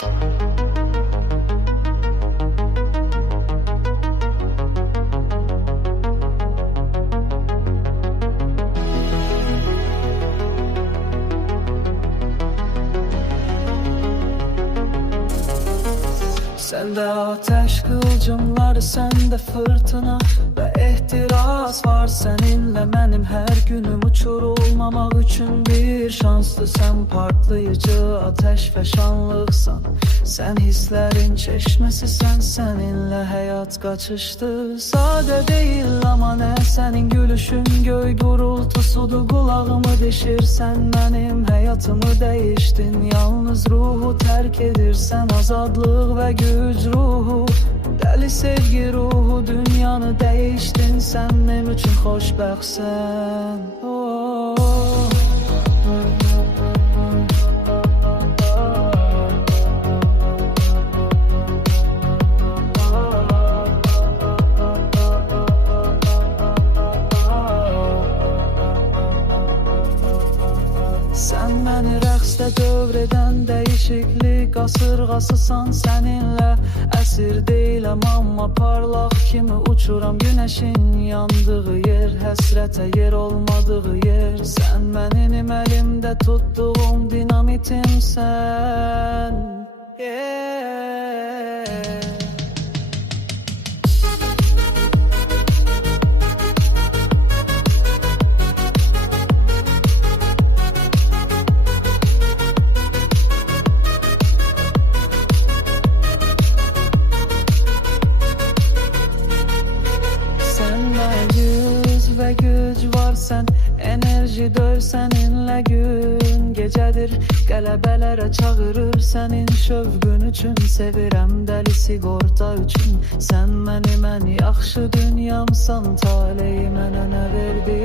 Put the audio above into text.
Sende ateş kılcımları, sende fırtına ve ehtiras var. Seninle benim her günüm uçurulmamak üçün bir şanslı. Sen partlayıcı ateş ve şanlıksan, sen hislerin çeşmesisən. Seninle hayat kaçıştı, sade değil ama ne? Senin gülüşün göy gurultusudur, kulağımı deşirsen. Benim hayatımı değiştin, yalnız ruhu terk edirsen. Azadlık ve güc ruhu, deli sevgi ruhu, dünyanı değiştin. Sen benim üçün xoşbəxtsən. Sen beni rəqsdə dövr edən değişiklik qasırğasısan. Seninle əsir deyiləm amma parlaq kimi uçuram. Güneşin yandığı yer, həsrətə yer olmadığı yer. Sen benim elimdə tuttuğum dinamitimsən, ve güc var, sen enerji döv. Seninle gün gecedir, qələbələrə çağırır. Senin şövqün üçün sevirəm, dəli sigorta üçün. Sen mənim ən yaxşı dünyamsan, taleyi mənə nə verdi?